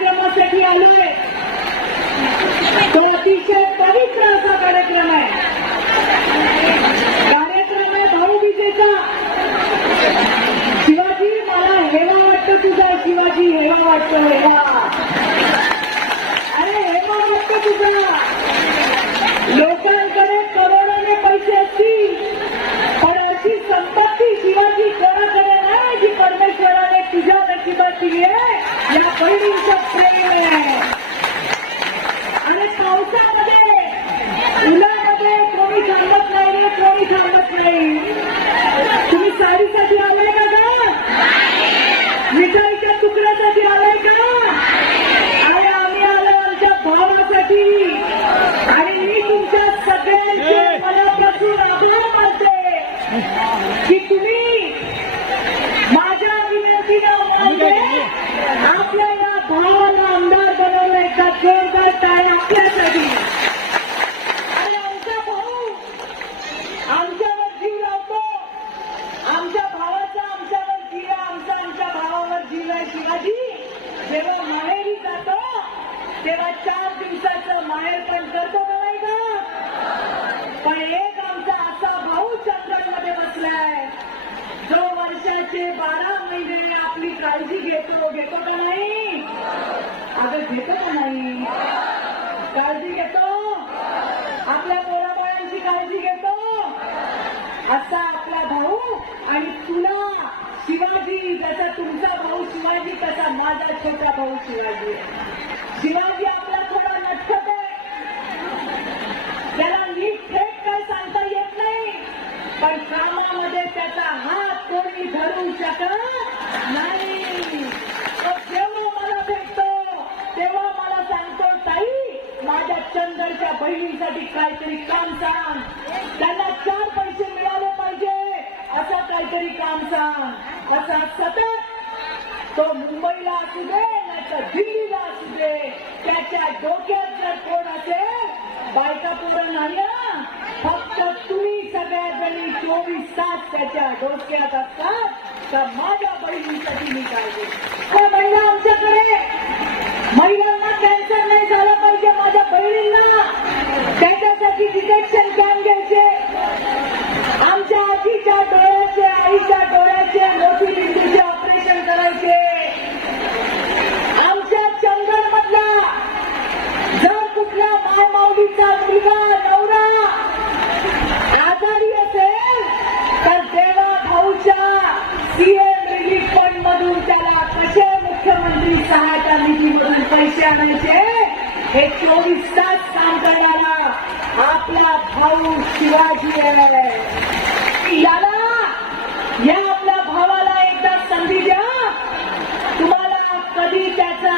कार्यक्रमासाठी आलोय. तो अतिशय पवित्र असा कार्यक्रम आहे. कार्यक्रम आहे भाऊबीजेचा शिवाजी मला हेवा वाटतं तुझा. शिवाजी हेवा वाटतं हेवा. ಮಾಡ್ತೀವಿ ಯಾವ ಒಳ್ಳೆ आपल्यासाठी. आणि आमचा भाऊ आमच्यावर जीव लावतो. आमच्या भावाचा आमच्यावर जीव आमचा आमच्या भावावर जीव आहे शिवाजी. जेव्हा माहेरी जातो तेव्हा चार दिवसाचं माहेर पण करतो का नाही का पण एक आमचा असा भाऊ चंद्रामध्ये बसलाय. जो वर्षाचे बारा महिने आपली काळजी घेतो घेतो का नाही? अगं घेतो का नाही. काळजी घेतो. आपल्या पोराबाळांची काळजी घेतो. असा आपला भाऊ आणि तुला शिवाजी जसा तुमचा भाऊ शिवाजी तसा माझा छोटा भाऊ शिवाजी. शिवाजी आपला थोडा नटखट आहे त्याला नीट थेट काय सांगता येत नाही पण कामामध्ये त्याचा हात कोणी धरू शकत नाही तो जेव्हा मला भेटतो तेव्हा मला सांगतो ताई माझ्या चंदरच्या काहीतरी काम सांग. त्यांना चार पैसे मिळाले पाहिजे. असं काहीतरी काम सांग. असा सतत तो मुंबईला असू दे नाहीतर दिल्लीला असू दे त्याच्या डोक्यात जर कोण असेल बायका पुढं नाही ना. फक्त तुम्ही सगळ्या जणी चोवीस तास त्याच्या डोक्यात असतात. तर माझ्या बहिणीसाठी मी काय हा महिला आमच्याकडे शिवाजी आहे याला या आपल्या भावाला एकदा संधी द्या तुम्हाला कधी त्याचा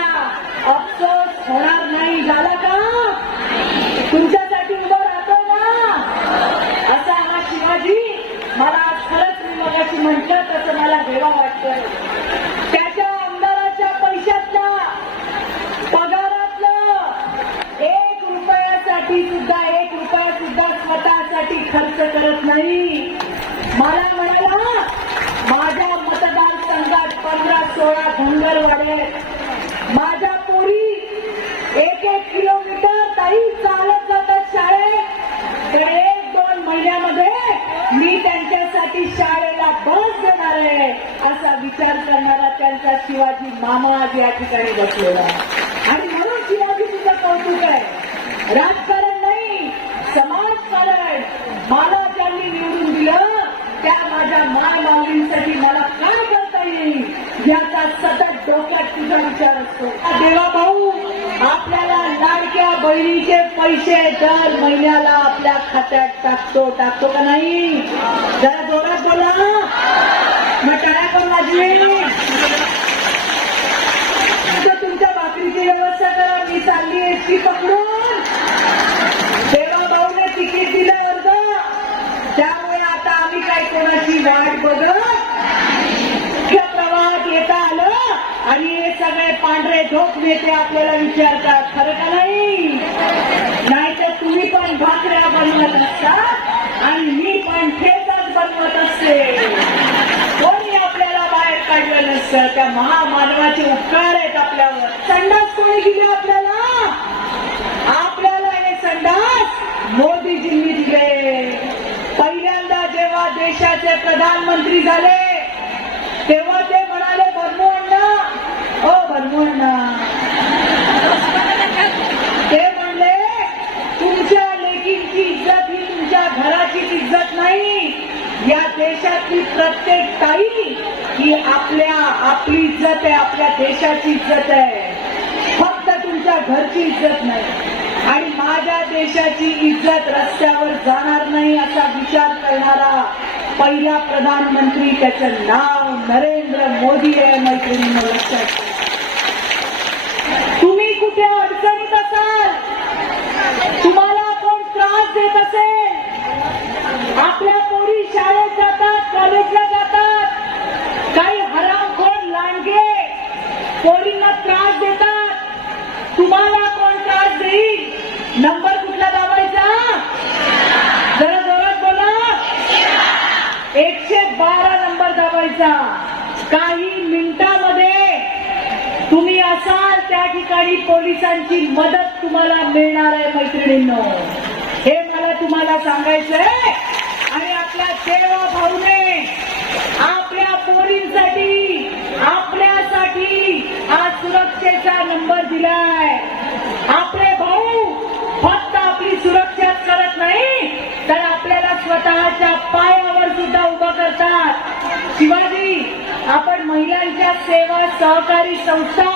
अफसोस होणार नाही झाला का तुमच्यासाठी उभं राहतो ना असा हा शिवाजी मला खरंच मी मगाशी म्हटलं तसं मला देवा वाटतं त्याच्या आमदाराच्या पैशातला पगारातलं एक रुपयासाठी सुद्धा एक रुपया सुद्धा स्वतःसाठी खर्च करत नाही मला म्हणाला माझ्या मतदारसंघात पंधरा सोळा धनगरवाडे माझ्या पोरी एक एक किलोमीटर ताई चालत जातात शाळेत तर एक दोन महिन्यामध्ये मी त्यांच्यासाठी शाळेला बस देणार आहे असा विचार करणारा त्यांचा शिवाजी मामा आज या ठिकाणी बसलेला आहे. आणि म्हणून शिवाजी तुझं कौतुक आहे. राजकारण नाही समाजकारण मला ज्यांनी निवडून दिलं त्या माझ्या माय माऊलींसाठी मला काय करता येईल? याचा सतत डोक्यात तुझा विचार असतो. देवा भाऊ आपल्याला लाडक्या बहिणीचे पैसे दर महिन्याला आपल्या खात्यात टाकतो टाकतो का नाही? जरा जोरात बोला. मग टाळ्या पण वाजले आता तुमच्या भाकरीची व्यवस्था करा मी चालली एसटी पकडून. देवा भाऊने तिकीट दिलं वर्ग त्यामुळे आता आम्ही काय कोणाची वाट बघत? प्रवाहात येता आलं आणि हे सगळे पांढरे ढोक नेते आपल्याला विचारतात खरं का नाही? नाहीतर तुम्ही पण भाकऱ्या बनवत असता आणि मी पण ठेचाच बनवत असते. कोणी आपल्याला बाहेर काढलं नसतं. त्या महामानवाचे उपकार आहेत आपल्यावर. संडास कोणी दिले आपल्या आपल्याला हे संडास मोदीजींनी दिले पहिल्यांदा जेव्हा देशाचे प्रधानमंत्री झाले. तेव्हा ते म्हणाले भरमू अण्णा. हो भरमू अण्णा. ते म्हणले तुमच्या लेकींची इज्जत ही तुमच्या घराची इज्जत नाही. या देशातली प्रत्येक ताई ही आपल्या आपली इज्जत आहे आपल्या देशाची इज्जत आहे. फक्त तुमच्या घरची इज्जत नाही. आणि माझ्या देशाची इज्जत रस्त्यावर जाणार नाही असा विचार करणारा पहिला प्रधानमंत्री त्याचं नाव नरेंद्र मोदी आहे मैत्रिणींना लक्षात तुम्ही कुठे अडचणीत असाल तुम्हाला कोण त्रास देत असेल आपल्या पोरी शाळेत जातात कॉलेजला जातात काही हरामखोर लांडगे पोरींना त्रास देतात तुम्हाला कोण त्रास देईल नंबर कुठला दाबायचा जरा जोरात बोला एकशे बारा नंबर दाबायचा काही मिनिटामध्ये तुम्ही असाल त्या ठिकाणी पोलिसांची मदत तुम्हाला मिळणार आहे मैत्रिणींनो. हे मला तुम्हाला सांगायचंय. आणि आपल्या देवा भाऊने आपल्या पोरींसाठी आपल्यासाठी आज सुरक्षेचा नंबर दिलाय. आपले भाऊ फक्त आपली सुरक्षाच करत नाही तर आपल्याला स्वतःच्या पायावर सुद्धा उभं करतात शिवाजी आपण समाज सेवा सहकारी संस्था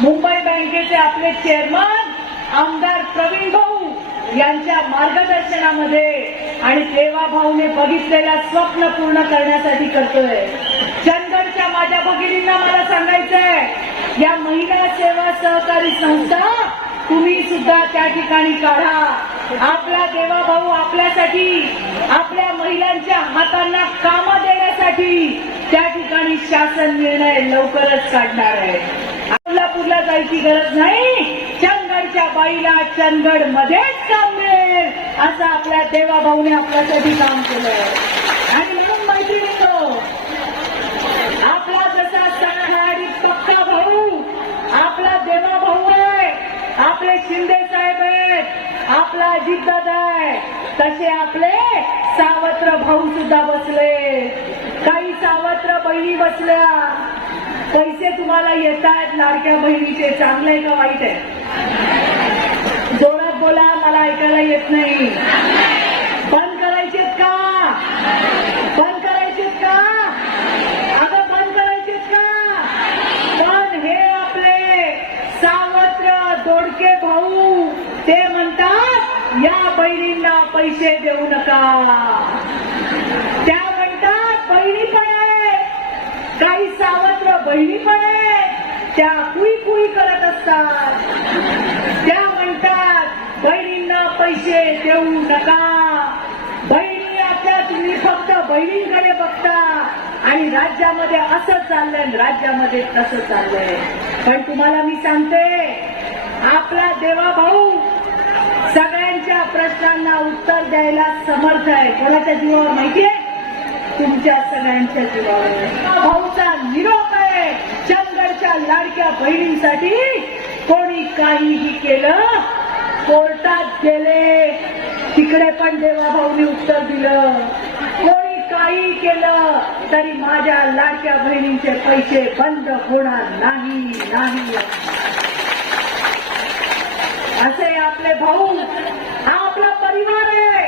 मुंबई बँकेचे आपले चेअरमन आमदार प्रवीण भाऊ यांच्या मार्गदर्शनामध्ये आणि देवा भाऊने बघितलेला स्वप्न पूर्ण करण्यासाठी करतोय. चंदगडच्या माझ्या भगिनींना मला सांगायचंय या महिला सेवा सहकारी संस्था तुम्ही सुद्धा त्या ठिकाणी काढा. आपला देवा भाऊ आपल्यासाठी आपल्या महिलांच्या हातांना कामं देण्यासाठी त्या ठिकाणी शासन निर्णय लवकरच काढणार आहे. कोल्हापूरला जायची गरज नाही. चंदगडच्या बाईला चंदगड मध्येच काम मिळेल असं आपल्या देवाभाऊने आपल्यासाठी काम केलंय. आणि म्हणून मैत्रिणींनो आपला जसा सणाहारी पक्का भाऊ आपला देवाभाऊ आहे. आपले शिंदे साहेब आहेत. आपला अजितदादा आहे. तसे आपले सावत्र भाऊ सुद्धा बसले. काही सावत्र बहिणी बसल्या. पैसे तुम्हाला येत आहेत लाडक्या बहिणीचे. चांगले का वाईट आहे? जोरात बोला मला ऐकायला येत नाही. बंद करायचे का? बंद करायचे का? अगं बंद करायचे का? पण हे आपले सावत्र दोडके भाऊ ते म्हणतात या बहिणींना पैसे देऊ नका. त्या म्हणतात बहिणी पण आहे काही सावत्र बहिणी त्या कुई कुई करत असतात. त्या म्हणतात बहिणींना पैसे देऊ नका. बहिणी आपल्या तुम्ही फक्त बहिणींकडे बघता आणि राज्यामध्ये असं चाललंय राज्यामध्ये तसं चाललंय. पण तुम्हाला मी सांगते आपला देवा भाऊ सगळ्यांच्या प्रश्नांना उत्तर द्यायला समर्थ आहे. कोणाच्या जीवावर माहितीये तुमच्या सगळ्यांच्या जीवावर. भाऊचा निरोप लाडक्या बहिणींसाठी कोणी काहीही केलं कोर्टात गेले. तिकडे पण देवाभाऊनी उत्तर दिलं. कोणी काही केलं तरी माझ्या लाडक्या बहिणींचे पैसे बंद होणार नाही नाही. असे आपले भाऊ हा आपला परिवार आहे.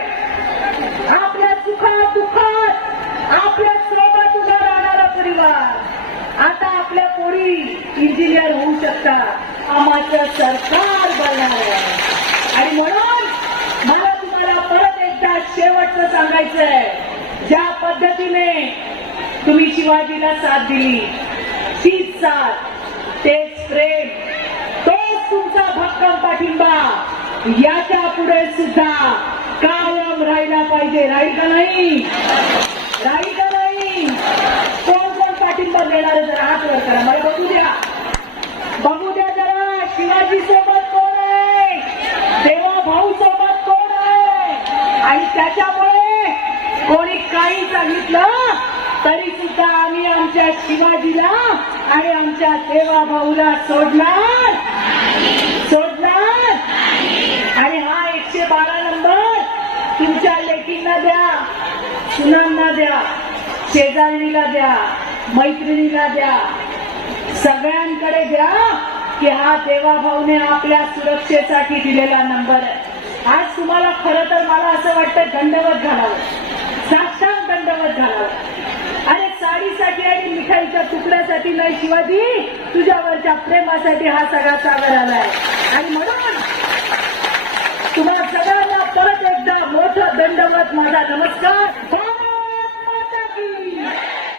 आपल्या सुखात दुःखात आपल्यासोबत उभा राहणारा परिवार. आता आपल्या पोरी इंजिनियर होऊ शकतात. आम्हाचं सरकार बनणार आहे. आणि म्हणून मला तुम्हाला परत एकदा शेवटचं सांगायचंय. ज्या पद्धतीने तुम्ही शिवाजीला साथ दिली तीच साथ तेच प्रेम तोच तुमचा भक्कम पाठिंबा याच्यापुढे सुद्धा कायम राहिला पाहिजे. राहील का नाही राहील का नाही कोण कोण पाठिंबा देणार आहे जरा हात वर करा मला बघू द्या बघू द्या जरा शिवाजी सोबत कोण आहे देवा भाऊ सोबत कोण आहे आणि त्याच्यामुळे कोणी काही सांगितलं तरी सुद्धा आम्ही आमच्या शिवाजीला आणि आमच्या देवा भाऊला सोडणार? सोडणार? आणि हा एकशे बारा नंबर तुमच्या लेकींना द्या सुनांना द्या शेजारणीला द्या मैत्रिणीला द्या. सगळ्यांकडे द्या की हा देवाभाऊने आपल्या सुरक्षेसाठी दिलेला नंबर आहे. आज तुम्हाला खरं तर मला असं वाटतं दंडवत घालावं. साक्षात दंडवत घालावं. साडीसाठी आणि पैशासाठी नाही शिवाजी तुझ्यावरच्या प्रेमासाठी हा सगळा सागर आलाय. आणि म्हणून तुम्हाला सगळ्यांना परत एकदा मोठं दंडवत माझा नमस्कार.